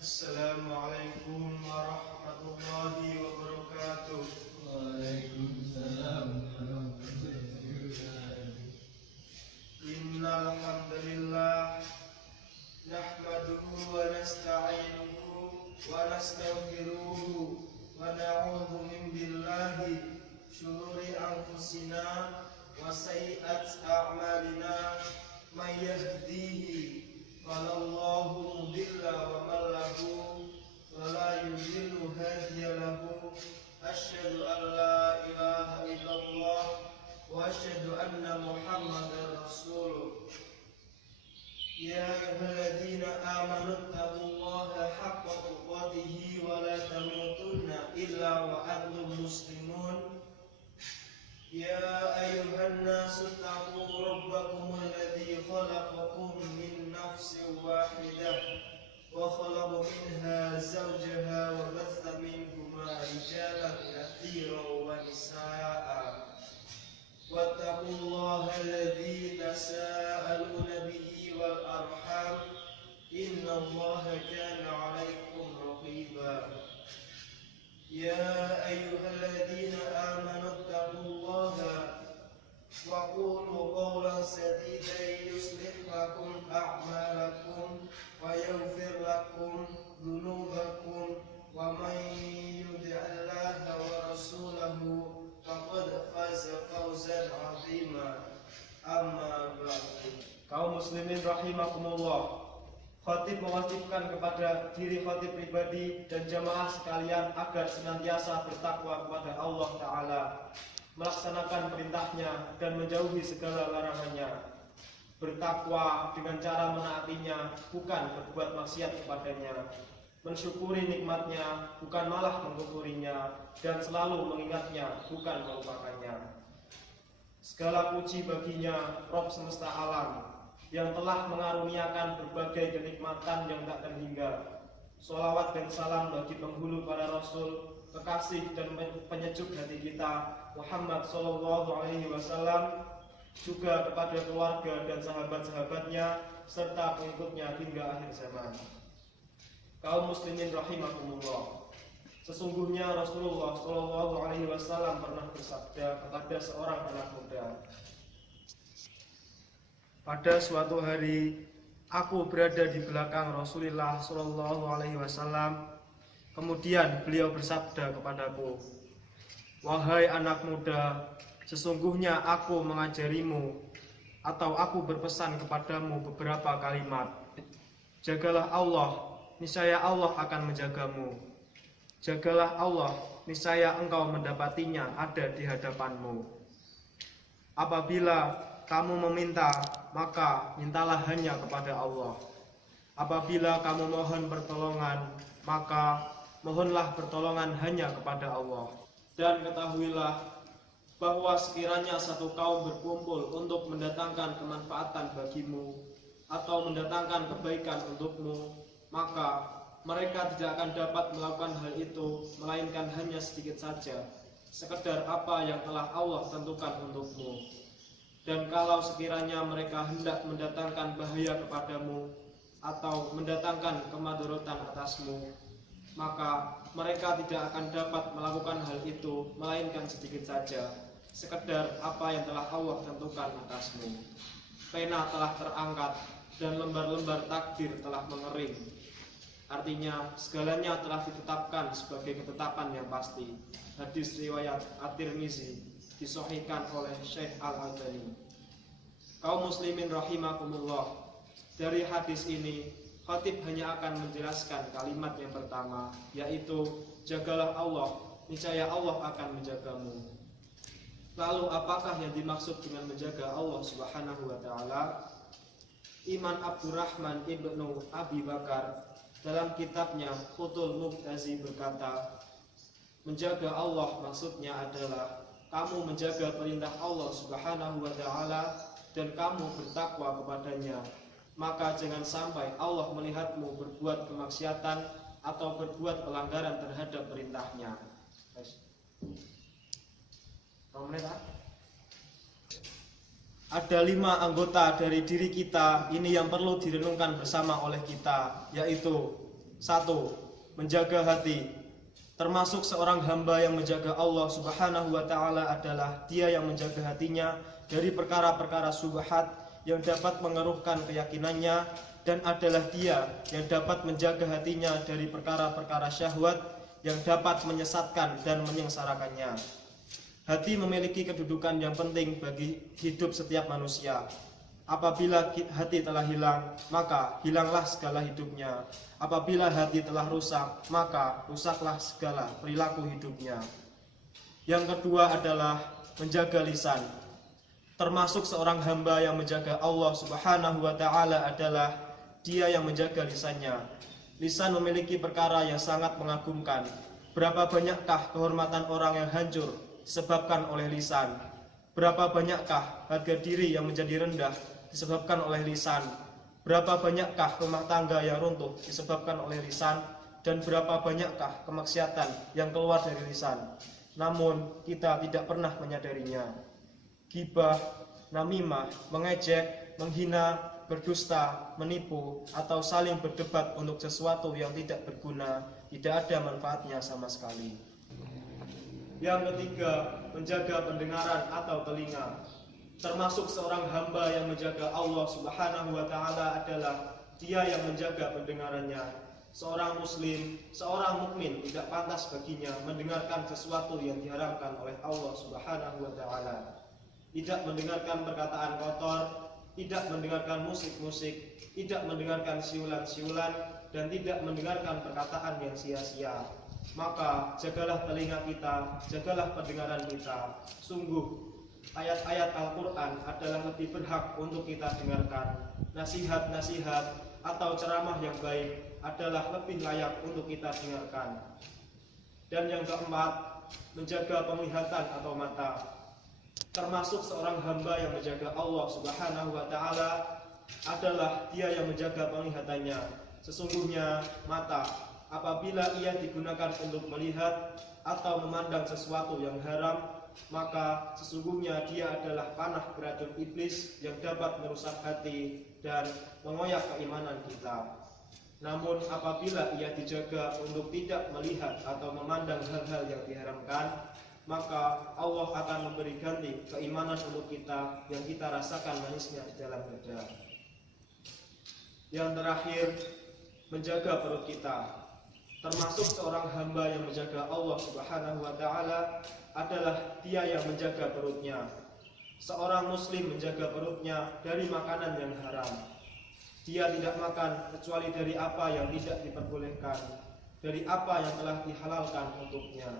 Assalamualaikum warahmatullahi wabarakatuh. Waalaikumsalam warahmatullahi wabarakatuh. Innal hamdalillah nahmaduhu wa nasta'inuhu wa nastaghfiruhu wa na'udzu billahi syururi anfusina wa sayyi'ati a'malina may yahdihi falallahu mudilla wa man lahu wa la yudillu hadiya lahu. Asyhadu an la ilaha illallah wa asyhadu anna Muhammadar Rasulullah. Ya ayyuhalladzina amanu taqullaha haqqa tuqatih wa la tamutunna illa wa antum muslimun. Ya ayyuhan nasu taqu rabbakum alladzi khalaqakum min nafsin wahidah wa khalaqa minha zawjaha wa batha minhuma rijalan katsiran wa nisaa'a. Wattaqullaha alladzi tasaaluna bihi wal arham innallaha kana 'alaikum raqiba. Ya ayyuhalladzina amanu taqullaha wa qulu qawlan sadidan yuslih lakum a'malakum wa yaghfir lakum dhunubakum wa man yuti'illaha wa rasulahu faqad faza fawzan 'azima. Amma ba'du. Kaum muslimin rahimakumullah, khatib mewajibkan kepada diri khatib pribadi dan jamaah sekalian agar senantiasa bertakwa kepada Allah Ta'ala, melaksanakan perintahnya dan menjauhi segala larangannya. Bertakwa dengan cara menaatinya, bukan berbuat maksiat kepadanya, mensyukuri nikmatnya, bukan malah mengkufurinya, dan selalu mengingatnya, bukan melupakannya. Segala puji baginya, Rabb semesta alam, yang telah mengaruniakan berbagai kenikmatan yang tak terhingga. Sholawat dan salam bagi penghulu para rasul, kekasih dan penyejuk hati kita, Muhammad sallallahu alaihi wasallam, juga kepada keluarga dan sahabat-sahabatnya serta pengikutnya hingga akhir zaman. Kaum muslimin rahimakumullah, sesungguhnya Rasulullah sallallahu alaihi wasallam pernah bersabda kepada seorang anak muda, pada suatu hari, aku berada di belakang Rasulullah Shallallahu Alaihi Wasallam. Kemudian beliau bersabda kepadaku, wahai anak muda, sesungguhnya aku mengajarimu atau aku berpesan kepadamu beberapa kalimat. Jagalah Allah, niscaya Allah akan menjagamu. Jagalah Allah, niscaya engkau mendapatinya ada di hadapanmu. Apabila kamu meminta, maka mintalah hanya kepada Allah. Apabila kamu mohon pertolongan, maka mohonlah pertolongan hanya kepada Allah. Dan ketahuilah bahwa sekiranya satu kaum berkumpul untuk mendatangkan kemanfaatan bagimu atau mendatangkan kebaikan untukmu, maka mereka tidak akan dapat melakukan hal itu melainkan hanya sedikit saja, sekedar apa yang telah Allah tentukan untukmu. Dan kalau sekiranya mereka hendak mendatangkan bahaya kepadamu atau mendatangkan kemadharatan atasmu, maka mereka tidak akan dapat melakukan hal itu melainkan sedikit saja, sekedar apa yang telah Allah tentukan atasmu. Pena telah terangkat dan lembar-lembar takdir telah mengering. Artinya segalanya telah ditetapkan sebagai ketetapan yang pasti. Hadis riwayat At-Tirmizi, disahihkan oleh Syekh Al-Albani. Kaum muslimin rahimakumullah, dari hadis ini khatib hanya akan menjelaskan kalimat yang pertama, yaitu jagalah Allah, niscaya Allah akan menjagamu. Lalu apakah yang dimaksud dengan menjaga Allah Subhanahu wa taala? Iman Abdurrahman ibnu Abi Bakar dalam kitabnya Futhul Muqtazi berkata, menjaga Allah maksudnya adalah kamu menjaga perintah Allah Subhanahu wa taala dan kamu bertakwa kepadanya. Maka jangan sampai Allah melihatmu berbuat kemaksiatan atau berbuat pelanggaran terhadap perintahnya. Ada 5 anggota dari diri kita ini yang perlu direnungkan bersama oleh kita, yaitu 1. Menjaga hati. Termasuk seorang hamba yang menjaga Allah Subhanahu wa Ta'ala adalah dia yang menjaga hatinya dari perkara-perkara syubhat yang dapat mengeruhkan keyakinannya, dan adalah dia yang dapat menjaga hatinya dari perkara-perkara syahwat yang dapat menyesatkan dan menyengsarakannya. Hati memiliki kedudukan yang penting bagi hidup setiap manusia. Apabila hati telah hilang, maka hilanglah segala hidupnya. Apabila hati telah rusak, maka rusaklah segala perilaku hidupnya. Yang kedua adalah menjaga lisan. Termasuk seorang hamba yang menjaga Allah Subhanahu wa Ta'ala adalah dia yang menjaga lisannya. Lisan memiliki perkara yang sangat mengagumkan. Berapa banyakkah kehormatan orang yang hancur disebabkan oleh lisan? Berapa banyakkah harga diri yang menjadi rendah disebabkan oleh lisan? Berapa banyakkah rumah tangga yang runtuh disebabkan oleh lisan? Dan berapa banyakkah kemaksiatan yang keluar dari lisan? Namun kita tidak pernah menyadarinya. Ghibah, namimah, mengejek, menghina, berdusta, menipu, atau saling berdebat untuk sesuatu yang tidak berguna, tidak ada manfaatnya sama sekali. Yang ketiga, menjaga pendengaran atau telinga. Termasuk seorang hamba yang menjaga Allah Subhanahu wa Ta'ala adalah dia yang menjaga pendengarannya. Seorang muslim, seorang mukmin tidak pantas baginya mendengarkan sesuatu yang diharamkan oleh Allah Subhanahu wa Ta'ala. Tidak mendengarkan perkataan kotor, tidak mendengarkan musik-musik, tidak mendengarkan siulan-siulan, dan tidak mendengarkan perkataan yang sia-sia. Maka jagalah telinga kita, jagalah pendengaran kita. Sungguh ayat-ayat Al-Quran adalah lebih berhak untuk kita dengarkan. Nasihat-nasihat atau ceramah yang baik adalah lebih layak untuk kita dengarkan. Dan yang keempat, menjaga penglihatan atau mata. Termasuk seorang hamba yang menjaga Allah Subhanahu wa Ta'ala adalah dia yang menjaga penglihatannya. Sesungguhnya mata, apabila ia digunakan untuk melihat atau memandang sesuatu yang haram, maka sesungguhnya dia adalah panah beracun iblis yang dapat merusak hati dan mengoyak keimanan kita. Namun apabila ia dijaga untuk tidak melihat atau memandang hal-hal yang diharamkan, maka Allah akan memberi ganti keimanan untuk kita yang kita rasakan manisnya di dalam dada. Yang terakhir, menjaga perut kita. Termasuk seorang hamba yang menjaga Allah Subhanahu wa Ta'ala adalah dia yang menjaga perutnya. Seorang muslim menjaga perutnya dari makanan yang haram. Dia tidak makan kecuali dari apa yang tidak diperbolehkan, dari apa yang telah dihalalkan untuknya.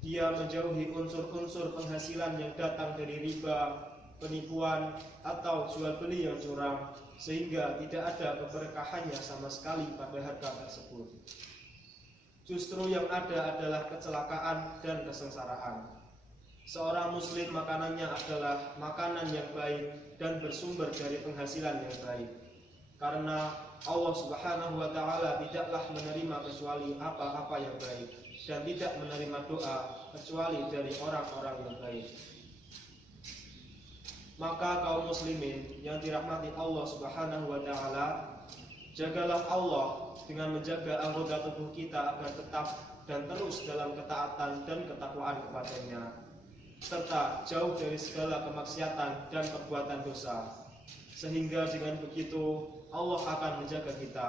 Dia menjauhi unsur-unsur penghasilan yang datang dari riba, penipuan, atau jual beli yang curang, sehingga tidak ada keberkahannya sama sekali pada harta tersebut. Justru yang ada adalah kecelakaan dan kesengsaraan. Seorang muslim makanannya adalah makanan yang baik dan bersumber dari penghasilan yang baik. Karena Allah Subhanahu wa Ta'ala tidaklah menerima kecuali apa-apa yang baik, dan tidak menerima doa kecuali dari orang-orang yang baik. Maka kaum muslimin yang dirahmati Allah Subhanahu wa Ta'ala, jagalah Allah dengan menjaga anggota tubuh kita agar tetap dan terus dalam ketaatan dan ketakwaan kepadanya, serta jauh dari segala kemaksiatan dan perbuatan dosa. Sehingga dengan begitu Allah akan menjaga kita,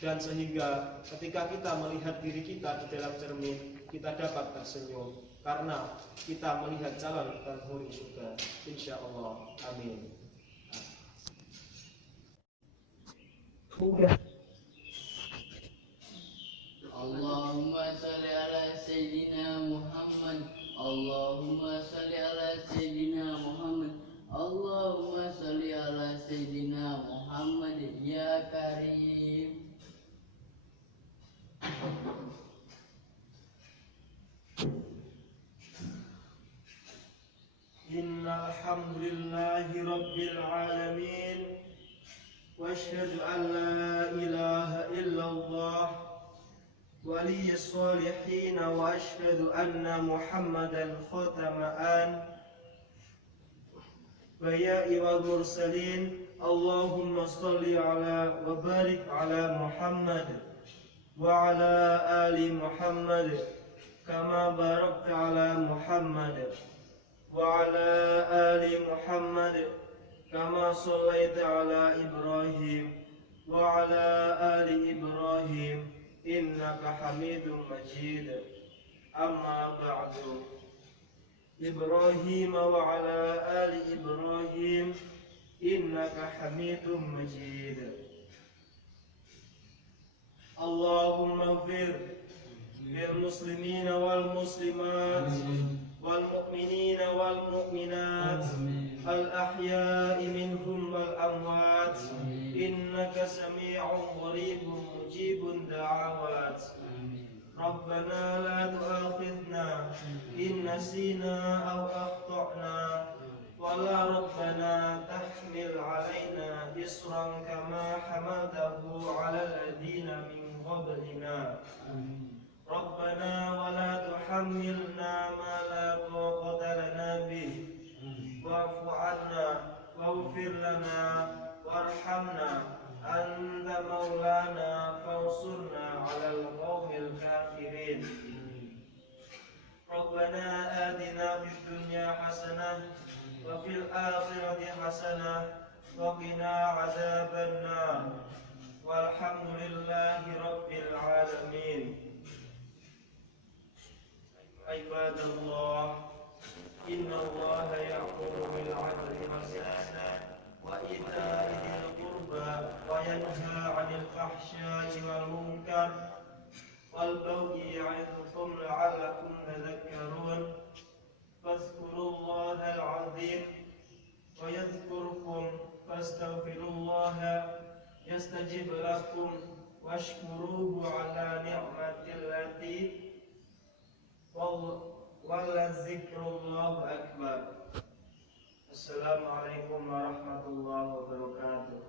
dan sehingga ketika kita melihat diri kita di dalam cermin, kita dapat tersenyum karena kita melihat jalan penghuni surga, insya Allah. Amin. Allahumma salli ala Sayyidina Muhammad. Allahumma salli ala Sayyidina Muhammad. Allahumma salli ala Sayyidina Muhammad ya Karim. Innal hamdulillahi rabbil alamin, wa asyhadu an la ilaha illallah waliyyis shalihin, wa asyhadu anna Muhammadan khataman wa ya'i wal mursalin. Allahumma shalli ala wa barik ala Muhammad وعلى آل محمد كما باركت على محمد وعلى آل محمد كما صليت على إبراهيم وعلى آل إبراهيم إنك حميد مجيد أما بعد إبراهيم وعلى آل إبراهيم إنك حميد مجيد اللهم اغفر للمسلمين والمسلمات والمؤمنين والمؤمنات الأحياء منهم والأموات إنك سميع قريب مجيب الدعوات ربنا لا تؤاخذنا إن نسينا أو أخطأنا ولا ربنا تحمل علينا إصرا كما حملته على الذين من قبلنا ربنا ولا تحملنا ما لا طاقة لنا به واعف عنا واغفر لنا وارحمنا أنت مولانا فانصرنا على القوم الكافرين ربنا آتنا في الدنيا حسنة وفي الآخرة حسنة وقنا عذاب النار والحمد لله رب العالمين عباد الله إن الله يأمر بالعدل والإحسان وإيتاء ذي القربى وينهى عن الفحشاء والمنكر والبغي يعظكم لعلكم تذكرون فاذكروا الله العظيم ويذكركم فاستغفروا الله يستجب لكم واشكروه على نعمة التي ولذكر الله أكبر السلام عليكم ورحمة الله وبركاته